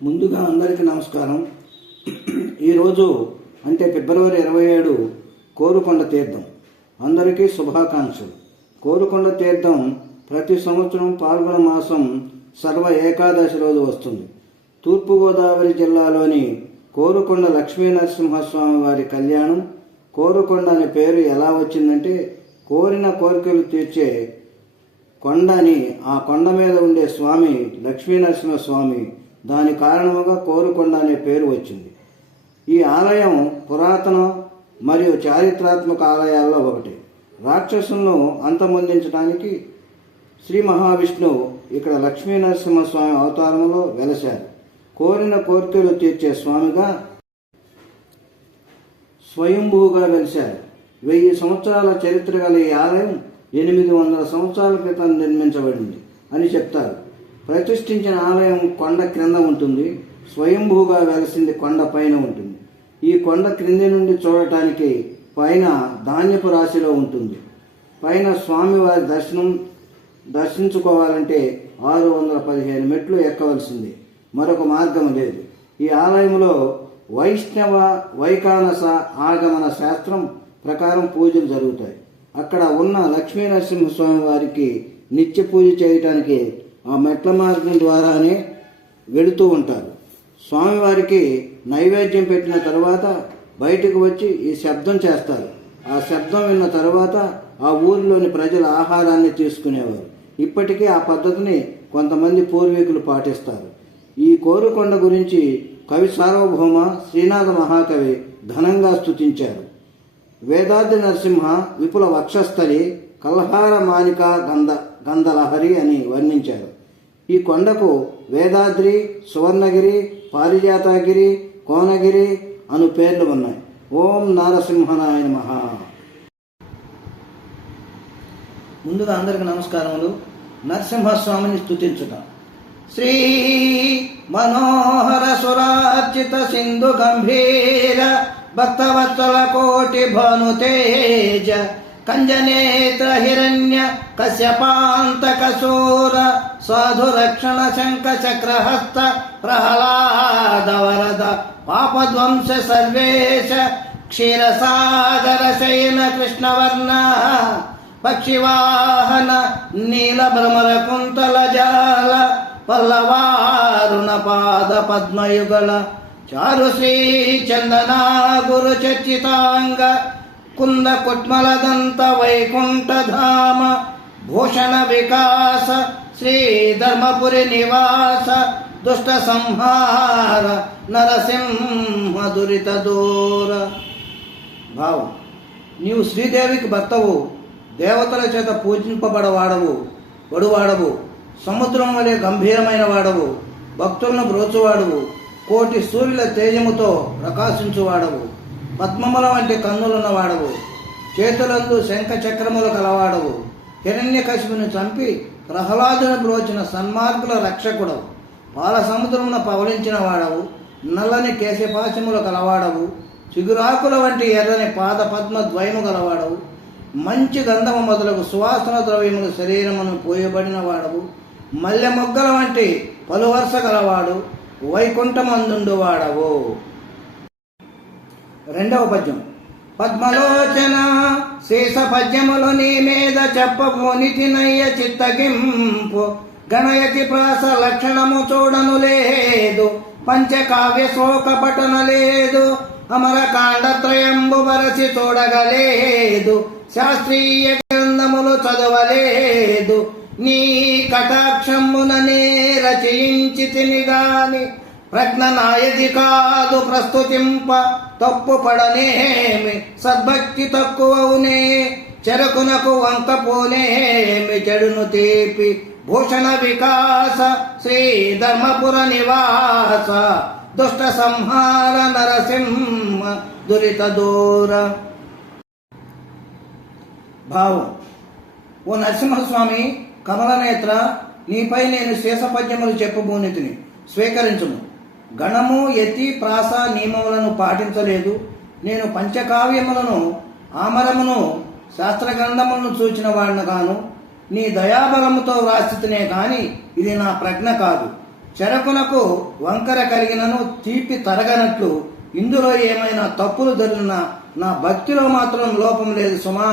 ముందుగా అందరికీ నమస్కారం. ఈరోజు అంటే ఫిబ్రవరి 27 కోరుకొండ తీర్థం. అందరికీ శుభాకాంక్షలు. కోరుకొండ తీర్థం ప్రతి సంవత్సరం పాల్గొన మాసం సర్వ ఏకాదశి రోజు వస్తుంది. తూర్పుగోదావరి జిల్లాలోని కోరుకొండ లక్ష్మీనరసింహస్వామి వారి కళ్యాణం. కోరుకొండ అనే పేరు ఎలా వచ్చిందంటే కోరిన కోరికలు తీర్చే కొండ అని, ఆ కొండ మీద ఉండే స్వామి లక్ష్మీనరసింహస్వామి. దాని కారణంగా కోరుకొండ అనే పేరు వచ్చింది. ఈ ఆలయం పురాతన మరియు చారిత్రాత్మక ఆలయాల్లో ఒకటి. రాక్షసులను అంతమొందించడానికి శ్రీ మహావిష్ణువు ఇక్కడ లక్ష్మీనరసింహస్వామి అవతారంలో వెలశారు. కోరిన కోరికలు తీర్చే స్వామిగా స్వయంభూగా వెలిశారు. 1000 సంవత్సరాల చరిత్ర గల ఈ ఆలయం 800 సంవత్సరాల క్రితం నిర్మించబడింది అని చెప్తారు. ప్రతిష్ఠించిన ఆలయం కొండ క్రింద ఉంటుంది. స్వయంభూగా వెలసింది కొండ పైన ఉంటుంది. ఈ కొండ క్రింది నుండి చూడటానికి పైన ధాన్యపు రాశిలో ఉంటుంది. పైన స్వామివారి దర్శించుకోవాలంటే 615 మెట్లు ఎక్కవలసింది. మరొక మార్గం లేదు. ఈ ఆలయంలో వైష్ణవ వైకానస ఆగమన శాస్త్రం ప్రకారం పూజలు జరుగుతాయి. అక్కడ ఉన్న లక్ష్మీనరసింహస్వామి వారికి నిత్య పూజ చేయటానికి ఆ మెట్ల మార్గం ద్వారానే వెళుతూ ఉంటారు. స్వామివారికి నైవేద్యం పెట్టిన తర్వాత బయటకు వచ్చి ఈ శబ్దం చేస్తారు. ఆ శబ్దం విన్న తర్వాత ఆ ఊరిలోని ప్రజల ఆహారాన్ని తీసుకునేవారు. ఇప్పటికీ ఆ పద్ధతిని కొంతమంది పూర్వీకులు పాటిస్తారు. ఈ కోరుకొండ గురించి కవి సార్వభౌమ శ్రీనాథ మహాకవి ఘనంగా స్తుతించారు. వేదాద్రి నరసింహ విపుల వక్షస్థలి కల్హార మానిక గంధలహరి అని వర్ణించారు. ఈ కొండకు వేదాద్రి, సువర్ణగిరి, పారిజాతగిరి, కోనగిరి అను పేర్లు ఉన్నాయి. ఓం నారసింహనాయ నమః. ముందుగా అందరికి నమస్కారములు. నరసింహస్వామిని స్తుతించుట. శ్రీ మనోహర సురార్చిత సింధు గంభీర భక్తవత్సల కోటి భానుతేజ కంజనేత్ర హిరణ్య కశ్యపాంతక శూర సాధు రక్షణ శంఖ చక్రహస్త ప్రహ్లాద వరద పాపధ్వంస సర్వేశ క్షీరసాగర శయన కృష్ణవర్ణ పక్షివాహన నీల భ్రమర కుంతల జాల పల్లవారుణ పాద పద్మయుగళ చారు శ్రీ చందన గురు చర్చితాంగ కుంద కుట్మలదంత వైకుంఠ ధామ భూషణ వికాస శ్రీ ధర్మపురి నివాస దుష్ట సంహార నరసింహ దురిత దూర. భావం: నీవు శ్రీదేవికి భర్తవు, దేవతల చేత పూజింపబడవాడవు, వడువాడవు, సముద్రం వలె గంభీరమైన వాడవు, భక్తులను బ్రోచువాడవు, కోటి సూర్యుల తేజముతో ప్రకాశించువాడవు, పద్మముల వంటి కన్నులున్న వాడవు, చేతులందు శంఖ చక్రములు కలవాడవు, హిరణ్యకశిపుని చంపి ప్రహ్లాదుని బ్రోచిన సన్మార్గుల రక్షకుడవు, పాల సముద్రమున పవలించిన వాడవు, నల్లని కేశపాశములు కలవాడవు, చిగురాకుల వంటి ఎర్రని పాద పద్మ ద్వయము గలవాడవు, మంచి గంధము మొదలగు సువాసన ద్రవ్యములు శరీరమును పోయబడిన వాడవు, మల్లె మొగ్గల వంటి పలువరుస గలవాడు, వైకుంఠమందుండు వాడవు. రెండవ పద్యం. పద్మలోచన శేష పద్యములు నీ మీద చెప్పబోనితినయ్య చిత్తగింపు గణయతి ప్రాస లక్షణము చూడను లేదు, పంచకావ్య శోక పఠన లేదు, అమరకాండత్రయంబు బరసి చూడగలేదు, శాస్త్రీయ గ్రంథములు చదవలేదు, నీ కటాక్షముననే రచయించి తినిగాని ప్రజ్ఞ నాయది కాదు ప్రస్తుతింప తప్పు పడనేమి సద్భక్తి తక్కువవునే చెరకునకు వంక పోనేమి చెడును తీపి భూషణ వికాస శ్రీ ధర్మపుర నివాస దుష్ట సంహార నరసింహ దురిత దూర. భావం: ఓ నరసింహస్వామి కమలనేత్ర, నీపై నేను శేషపద్యములు చెప్పబోనితిని, స్వీకరించును. గణము యతి ప్రాస నియమములను పాటించలేదు. నేను పంచకావ్యములను ఆమరమును శాస్త్రగ్రంథములను చూచిన వాడిని గాను నీ దయాబలముతో వ్రాసితనే కాని ఇది నా ప్రజ్ఞ కాదు. చెరకునకు వంకర కలిగినను తీపి తరగనట్లు ఇందులో ఏమైనా తప్పులు జరిగినా నా భక్తిలో మాత్రం లోపం లేదు సుమా.